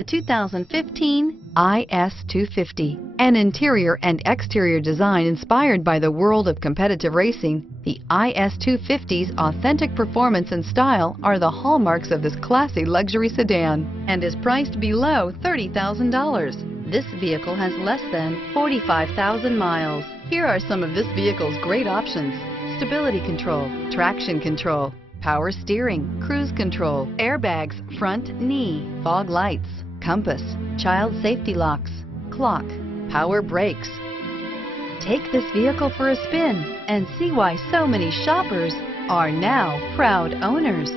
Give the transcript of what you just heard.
The 2015 IS250. An interior and exterior design inspired by the world of competitive racing, the IS250's authentic performance and style are the hallmarks of this classy luxury sedan and is priced below $30,000. This vehicle has less than 45,000 miles. Here are some of this vehicle's great options: stability control, traction control, power steering, cruise control, airbags, front knee, fog lights, compass, child safety locks, clock, power brakes. Take this vehicle for a spin and see why so many shoppers are now proud owners.